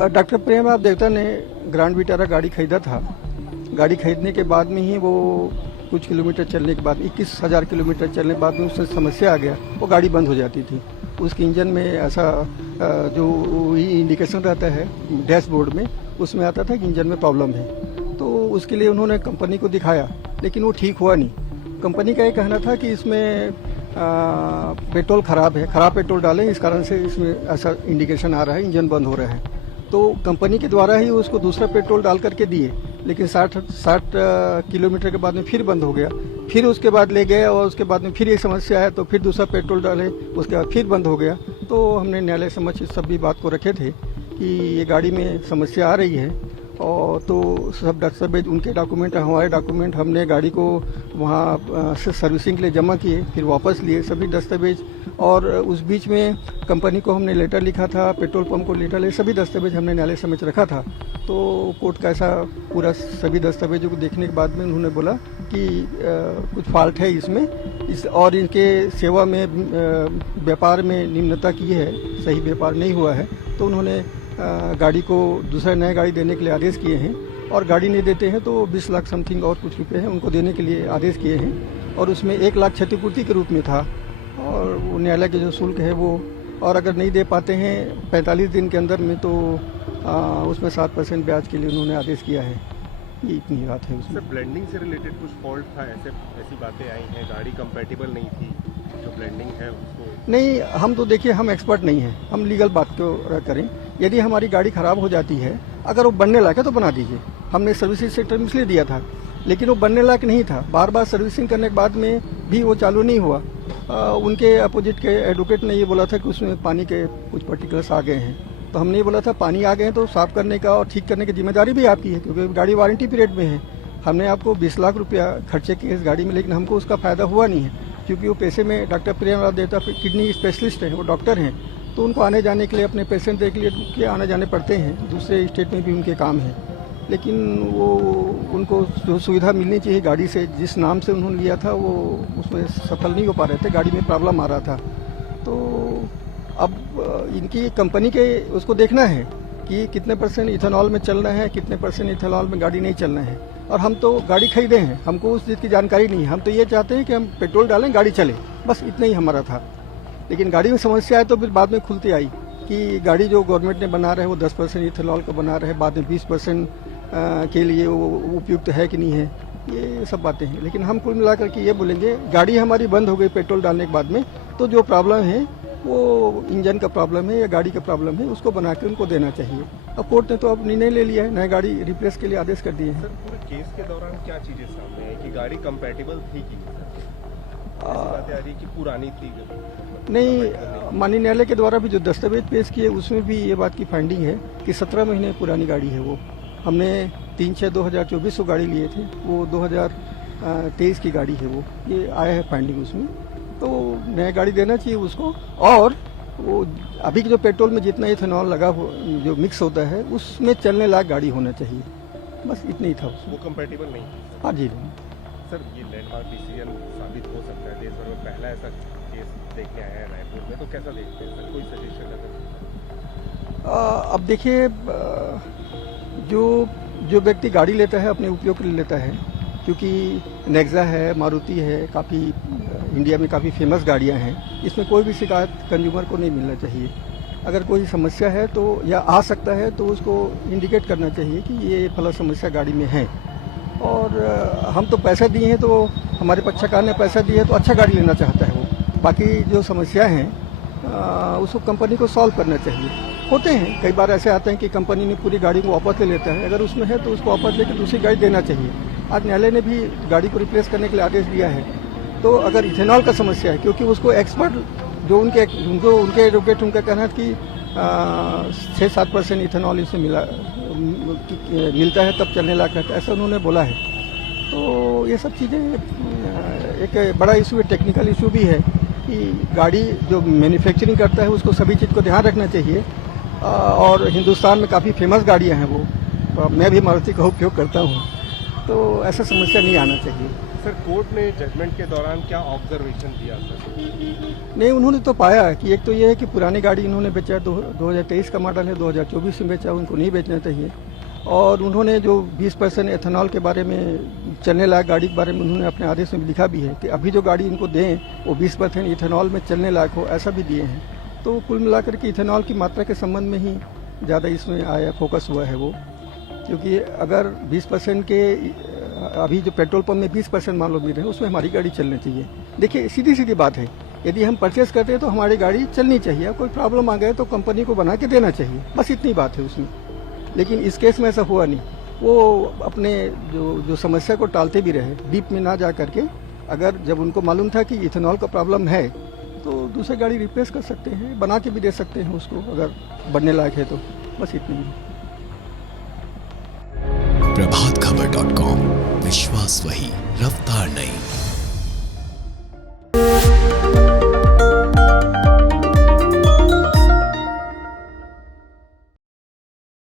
Doctor Premnath देवता ने grand Vitara गाड़ी खरीदा था। गाड़ी खरीदने के बाद में ही वो कुछ किलोमीटर चलने के बाद 21,000 किलोमीटर चलने के बाद में उससे समस्या आ गया, वो गाड़ी बंद हो जाती थी। उसके इंजन में ऐसा जो इंडिकेशन रहता है डैशबोर्ड में, उसमें आता था कि इंजन में प्रॉब्लम है। तो उसके लिए उन्होंने कंपनी को दिखाया, लेकिन वो ठीक हुआ नहीं। कंपनी का ये कहना था कि इसमें पेट्रोल खराब है, खराब पेट्रोल डालें, इस कारण से इसमें ऐसा इंडिकेशन आ रहा है, इंजन बंद हो रहा है। तो कंपनी के द्वारा ही उसको दूसरा पेट्रोल डाल करके दिए, लेकिन 60 किलोमीटर के बाद में फिर बंद हो गया। फिर उसके बाद ले गए और उसके बाद में फिर ये समस्या है, तो फिर दूसरा पेट्रोल डाले, उसके बाद फिर बंद हो गया। तो हमने न्यायालय समक्ष इस सब भी बात को रखे थे कि ये गाड़ी में समस्या आ रही है, और तो सब दस्तावेज, उनके डॉक्यूमेंट, हमारे डॉक्यूमेंट, हमने गाड़ी को वहाँ से सर्विसिंग के लिए जमा किए, फिर वापस लिए सभी दस्तावेज। और उस बीच में कंपनी को हमने लेटर लिखा था, पेट्रोल पंप को लेटर ले, सभी दस्तावेज हमने न्यायालय समक्ष रखा था। तो कोर्ट का ऐसा पूरा सभी दस्तावेजों को देखने के बाद में उन्होंने बोला कि कुछ फॉल्ट है इसमें, और इनके सेवा में व्यापार में निम्नता की है, सही व्यापार नहीं हुआ है। तो उन्होंने गाड़ी को दूसरा नया गाड़ी देने के लिए आदेश किए हैं, और गाड़ी नहीं देते हैं तो 20 लाख समथिंग और कुछ रुपए हैं उनको देने के लिए आदेश किए हैं। और उसमें 1 लाख क्षतिपूर्ति के रूप में था, और वो न्यायालय के जो शुल्क है वो, और अगर नहीं दे पाते हैं 45 दिन के अंदर में तो उसमें 7% ब्याज के लिए उन्होंने आदेश किया है। ये इतनी बात है उसमें। ब्लेंडिंग से रिलेटेड कुछ फॉल्ट था, ऐसी बातें आई हैं, गाड़ी कंपैटिबल नहीं थी, जो ब्लेंडिंग है उसको नहीं, हम तो देखिए, हम एक्सपर्ट नहीं हैं, हम लीगल बात को करें। यदि हमारी गाड़ी खराब हो जाती है, अगर वो बनने लायक है तो बना दीजिए। हमने सर्विसिंग सेंटर में इसलिए दिया था, लेकिन वो बनने लायक नहीं था। बार बार सर्विसिंग करने के बाद में भी वो चालू नहीं हुआ। उनके अपोजिट के एडवोकेट ने ये बोला था कि उसमें पानी के कुछ पर्टिकुलर्स आ गए हैं। तो हमने ये बोला था पानी आ गए हैं तो साफ करने का और ठीक करने की जिम्मेदारी भी आपकी है, क्योंकि गाड़ी वारंटी पीरियड में है। हमने आपको 20 लाख रुपया खर्चे किए इस गाड़ी में, लेकिन हमको उसका फायदा हुआ नहीं है, क्योंकि वो पैसे में डॉक्टर प्रेमनाथ देवता किडनी स्पेशलिस्ट हैं, वो डॉक्टर हैं। तो उनको आने जाने के लिए, अपने पेशेंट देखने के लिए आने जाने पड़ते हैं, दूसरे स्टेट में भी उनके काम है। लेकिन वो उनको जो सुविधा मिलनी चाहिए गाड़ी से, जिस नाम से उन्होंने लिया था, वो उसमें सफल नहीं हो पा रहे थे, गाड़ी में प्रॉब्लम आ रहा था। तो अब इनकी कंपनी के उसको देखना है कि कितने % इथेनॉल में चलना है, कितने % इथेनॉल में गाड़ी नहीं चलना है। और हम तो गाड़ी खरीदे हैं, हमको उस चीज़ की जानकारी नहीं है। हम तो ये चाहते हैं कि हम पेट्रोल डालें, गाड़ी चले, बस इतना ही हमारा था। लेकिन गाड़ी में समस्या है तो फिर बाद में खुलती आई कि गाड़ी जो गवर्नमेंट ने बना रहे वो 10% इथेनॉल का बना रहे, बाद में 20% के लिए वो उपयुक्त है कि नहीं है, ये सब बातें हैं। लेकिन हम कुल मिलाकर के ये बोलेंगे, गाड़ी हमारी बंद हो गई पेट्रोल डालने के बाद में, तो जो प्रॉब्लम है वो इंजन का प्रॉब्लम है या गाड़ी का प्रॉब्लम है, उसको बना के उनको देना चाहिए। अब कोर्ट ने तो अब निर्णय ले लिया है, नई गाड़ी रिप्लेस के लिए आदेश कर दिए हैं। सर, पूरे केस के दौरान क्या चीजें सामने है कि गाड़ी कंपैटिबल थी कि बातें आ रही कि पुरानी थी? नहीं, माननीय न्यायालय के द्वारा भी जो दस्तावेज पेश किए उसमें भी ये बात की फाइंडिंग है कि 17 महीने पुरानी गाड़ी है वो। हमने 3/6/2024 को गाड़ी लिए थे, वो 2023 की गाड़ी है वो, ये आया है फाइंडिंग उसमें। तो नया गाड़ी देना चाहिए उसको, और वो अभी जो पेट्रोल में जितना इथेनॉल लगा हो, जो मिक्स होता है, उसमें चलने लायक गाड़ी होना चाहिए, बस इतना ही था उसमें। वो कंपैटिबल नहीं? हाँ जी। सर, ये लैंडमार्क डिसीजन साबित हो सकता है, देश भर में पहला ऐसा केस देखने आया है रायपुर में, तो कैसा देखते हैं सर? कोई सजेशन अगर? अब देखिए, जो व्यक्ति गाड़ी लेता है अपने उपयोग के लिए लेता है, क्योंकि नेक्सा है, मारुति है, काफ़ी इंडिया में काफ़ी फेमस गाड़ियां हैं, इसमें कोई भी शिकायत कंज्यूमर को नहीं मिलना चाहिए। अगर कोई समस्या है तो, या आ सकता है तो उसको इंडिकेट करना चाहिए कि ये फला समस्या गाड़ी में है। और हम तो पैसा दिए हैं, तो हमारे पक्षकार ने पैसा दिया है तो अच्छा गाड़ी लेना चाहता है वो। बाकी जो समस्या हैं उसको कंपनी को सॉल्व करना चाहिए। होते हैं कई बार ऐसे आते हैं कि कंपनी ने पूरी गाड़ी को वापस ले लेता है, अगर उसमें है तो उसको वापस लेकर दूसरी गाड़ी देना चाहिए। आज न्यायालय ने भी गाड़ी को रिप्लेस करने के लिए आदेश दिया है। तो अगर इथेनॉल का समस्या है, क्योंकि उसको एक्सपर्ट जो उनके एडवोकेट, उनका कहना है कि 6-7% इथेनॉल इससे मिलता है तब चलने लायक रहता है, ऐसा उन्होंने बोला है। तो ये सब चीज़ें एक बड़ा इशू है, टेक्निकल इशू भी है कि गाड़ी जो मैन्युफैक्चरिंग करता है उसको सभी चीज़ को ध्यान रखना चाहिए। और हिंदुस्तान में काफ़ी फेमस गाड़ियाँ हैं वो, मैं भी मारुति का उपयोग करता हूँ, तो ऐसा समस्या नहीं आना चाहिए। सर कोर्ट ने जजमेंट के दौरान क्या ऑब्जर्वेशन दिया सर? नहीं, उन्होंने तो पाया है कि एक तो ये है कि पुरानी गाड़ी इन्होंने बेचा, 2023 का मॉडल है, 2024 में बेचा, उनको नहीं बेचना चाहिए। और उन्होंने जो 20% एथेनॉल के बारे में, चलने लायक गाड़ी के बारे में उन्होंने अपने आदेश में लिखा भी है कि अभी जो गाड़ी इनको दें वो 20% इथेनॉल में चलने लायक हो, ऐसा भी दिए हैं। तो कुल मिलाकर के इथेनॉल की मात्रा के संबंध में ही ज़्यादा इसमें आया, फोकस हुआ है वो। क्योंकि अगर 20% के, अभी जो पेट्रोल पंप में 20% मान लो मिल रहे हैं, उसमें हमारी गाड़ी चलनी चाहिए। देखिए सीधी सीधी बात है, यदि हम परचेस करते हैं तो हमारी गाड़ी चलनी चाहिए। कोई प्रॉब्लम आ गए तो कंपनी को बना के देना चाहिए, बस इतनी बात है उसमें। लेकिन इस केस में ऐसा हुआ नहीं। वो अपने जो समस्या को टालते भी रहे, डीप में ना जा करके। अगर जब उनको मालूम था कि इथेनॉल का प्रॉब्लम है तो दूसरी गाड़ी रिप्लेस कर सकते हैं, बना के भी दे सकते हैं उसको, अगर बनने लायक है तो। बस इतनी ही। प्रभातखबर.com, विश्वास वही, रफ्तार नहीं।